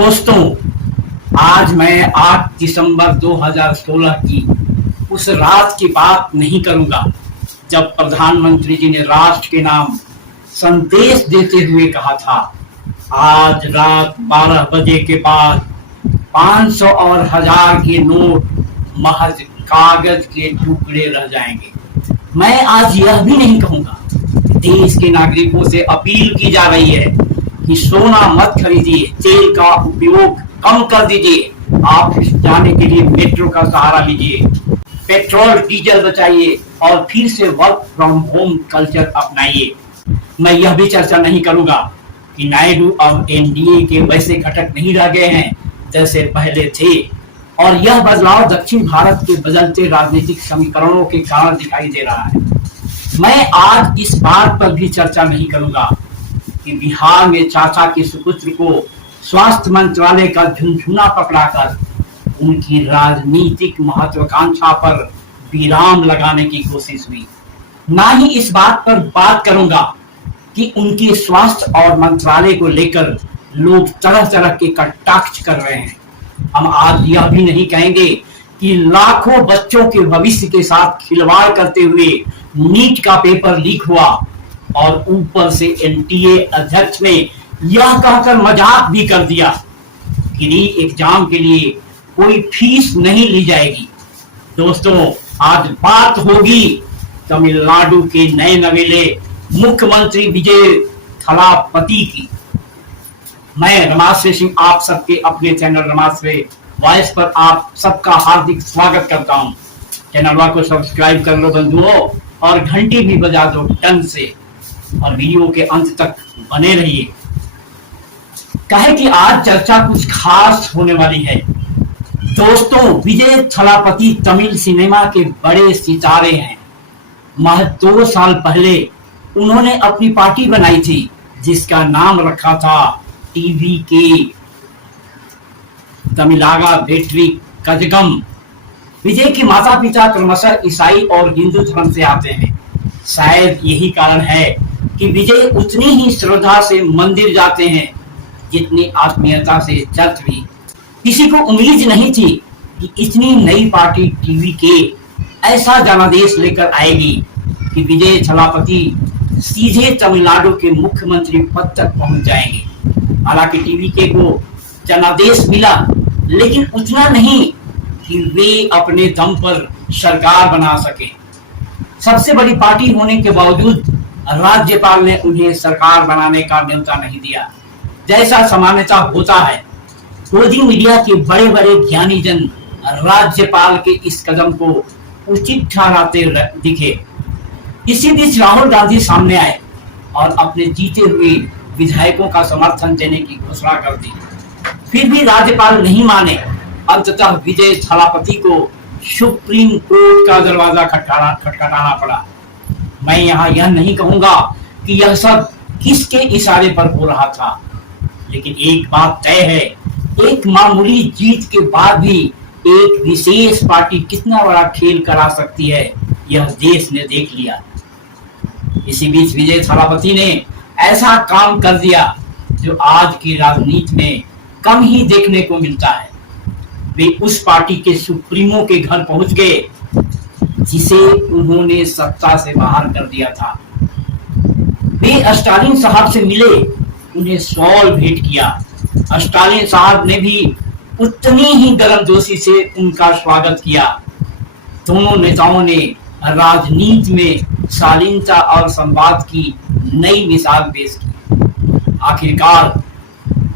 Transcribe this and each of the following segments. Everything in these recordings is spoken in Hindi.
दोस्तों, आज मैं 8 दिसंबर 2016 की उस रात की बात नहीं करूंगा जब प्रधानमंत्री जी ने राष्ट्र के नाम संदेश देते हुए कहा था, आज रात 12 बजे के बाद 500 और 1000 के नोट महज कागज के टुकड़े रह जाएंगे। मैं आज यह भी नहीं कहूंगा, देश के नागरिकों से अपील की जा रही है कि सोना मत खरीदिए, तेल का उपयोग कम कर दीजिए, ऑफिस जाने के लिए मेट्रो का सहारा लीजिए, पेट्रोल डीजल बचाइए और फिर से वर्क फ्रॉम होम कल्चर अपनाइए। मैं यह भी चर्चा नहीं करूंगा कि नायडू अब एनडीए के वैसे घटक नहीं रह गए हैं जैसे पहले थे, और यह बदलाव दक्षिण भारत के बदलते राजनीतिक समीकरणों के कारण दिखाई दे रहा है। मैं आज इस बात पर भी चर्चा नहीं करूंगा कि बिहार में चाचा के सुपुत्र को स्वास्थ्य मंत्रालय का झुनझुना पकड़ाकर उनकी राजनीतिक महत्वाकांक्षा पर विराम लगाने की कोशिश हुई। ना ही इस बात पर बात करूंगा कि उनके स्वास्थ्य और मंत्रालय को लेकर लोग तरह तरह के कटाक्ष कर रहे हैं। हम आज यह भी नहीं कहेंगे कि लाखों बच्चों के भविष्य के साथ खिलवाड़ करते हुए नीट का पेपर लीक हुआ और ऊपर से एनटीए अध्यक्ष ने यह कहकर मजाक भी कर दिया कि री एग्जाम के लिए कोई फीस नहीं ली जाएगी। दोस्तों, आज बात होगी तमिलनाडु के नए नवेले मुख्यमंत्री विजय थलापति की। मैं रमाश्रय सिंह आप सबके अपने चैनल रमाश्रय वॉइस पर आप सबका हार्दिक स्वागत करता हूं। चैनल को सब्सक्राइब कर लो बंधुओं और घंटी भी बजा दो टन से, और वीडियो के अंत तक बने रहिए। कहे कि आज चर्चा कुछ खास होने वाली है। दोस्तों, विजय थलापति तमिल सिनेमा के बड़े सितारे हैं। महज 2 साल पहले उन्होंने अपनी पार्टी बनाई थी जिसका नाम रखा था टीवी के तमिलागा वेट्री कजगम। विजय के माता पिता क्रमशः ईसाई और हिंदू धर्म से आते हैं। शायद यही कारण है कि विजय उतनी ही श्रद्धा से मंदिर जाते हैं जितनी आत्मीयता से चर्च भी। किसी को उम्मीद नहीं थी कि इतनी नई पार्टी टीवी के ऐसा जनादेश लेकर आएगी कि विजय थलापति सीधे तमिलनाडु के मुख्यमंत्री पद तक पहुंच जाएंगे। हालांकि टीवी के को जनादेश मिला, लेकिन उतना नहीं कि वे अपने दम पर सरकार बना सके। सबसे बड़ी पार्टी होने के बावजूद राज्यपाल ने उन्हें सरकार बनाने का न्योता नहीं दिया, जैसा सामान्यता होता है। गोदी मीडिया के बड़े बड़े ज्ञानी जन राज्यपाल के इस कदम को उचित ठहराते दिखे। इसी बीच राहुल गांधी सामने आए और अपने जीते हुए विधायकों का समर्थन देने की घोषणा कर दी। फिर भी राज्यपाल नहीं माने। अंततः विजय थलापति को सुप्रीम कोर्ट का दरवाजा खटखटाना पड़ा। मैं यहाँ यह नहीं कहूंगा कि यह सब किसके इशारे पर हो रहा था, लेकिन एक बात तय है, एक मामूली जीत के बाद भी एक विशेष पार्टी कितना बड़ा खेल करा सकती है, यह देश ने देख लिया। इसी बीच विजय थलापति ने ऐसा काम कर दिया जो आज की राजनीति में कम ही देखने को मिलता है। वे उस पार्टी के सुप्रीमो के घर पहुंच गए जिसे उन्होंने सत्ता से बाहर कर दिया था। वे स्टालिन साहब से मिले, उन्हें शॉल भेंट किया। स्टालिन साहब ने भी उतनी ही गर्मजोशी से उनका स्वागत किया। दोनों नेताओं ने राजनीति में शालीनता और संवाद की नई मिसाल पेश की। आखिरकार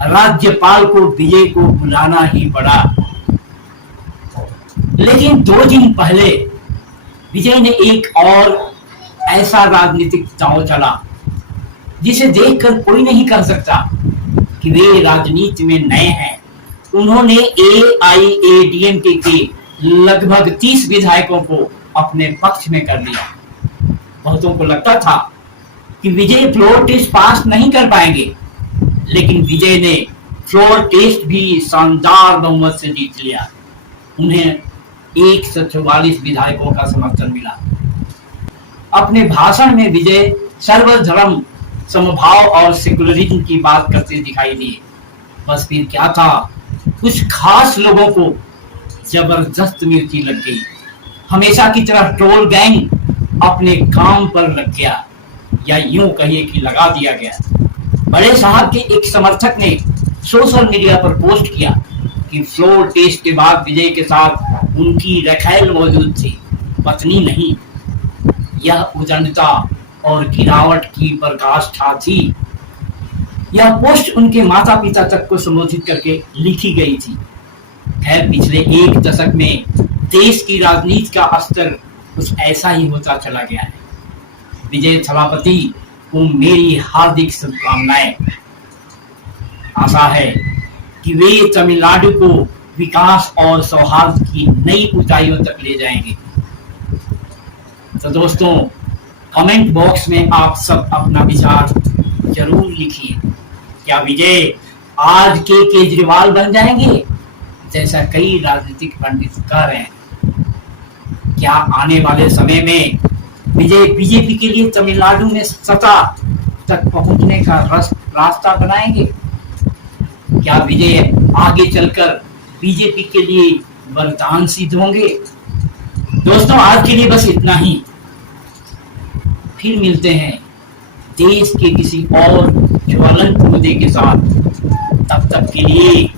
राज्यपाल को विजय को बुलाना ही पड़ा। लेकिन 2 दिन पहले विजय ने एक और ऐसा राजनीतिक दांव चला जिसे देखकर कोई नहीं कह सकता कि वे राजनीति में नए हैं। उन्होंने एआईएडीएमके के लगभग 30 विधायकों को अपने पक्ष में कर लिया। बहुतों को लगता था कि विजय फ्लोर टेस्ट पास नहीं कर पाएंगे, लेकिन विजय ने फ्लोर टेस्ट भी शानदार बहुमत से जीत लिया। उन्हें 144 विधायकों का समर्थन मिला। अपने भाषण में विजय सर्वधर्म समभाव और सेकुलरिज्म की बात करते दिखाई दिए। बस फिर क्या था, कुछ खास लोगों को जबरदस्त मिर्ची लग गई। हमेशा की तरह ट्रोल गैंग अपने काम पर लग गया, या यूं कहिए कि लगा दिया गया। बड़े साहब के एक समर्थक ने सोशल मीडिया पर पोस्ट किया कि फ्लोर टेस्ट के बाद विजय के साथ उनकी रखैल मौजूद थी, पत्नी नहीं। यह उजड़ता और गिरावट की पराकाष्ठा थी। यह पोस्ट उनके माता पिता तक को संबोधित करके लिखी गई थी। खैर, पिछले एक दशक में देश की राजनीति का स्तर कुछ ऐसा ही होता चला गया है। विजय थलापति को मेरी हार्दिक शुभकामनाएं। आशा है कि वे तमिलनाडु को विकास और सौहार्द की नई ऊंचाइयों तक ले जाएंगे। तो दोस्तों, कमेंट बॉक्स में आप सब अपना विचार जरूर लिखिए। क्या विजय आज के केजरीवाल बन जाएंगे, जैसा कई राजनीतिक पंडित कह रहे हैं? क्या आने वाले समय में विजय बीजेपी के लिए तमिलनाडु में सत्ता तक पहुंचने का रास्ता बनाएंगे? क्या विजय आगे चलकर बीजेपी के लिए वरदान सिद्ध होंगे? दोस्तों, आज के लिए बस इतना ही। फिर मिलते हैं देश के किसी और ज्वलंत मुद्दे के साथ। तब तक के लिए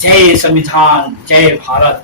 जय संविधान, जय भारत।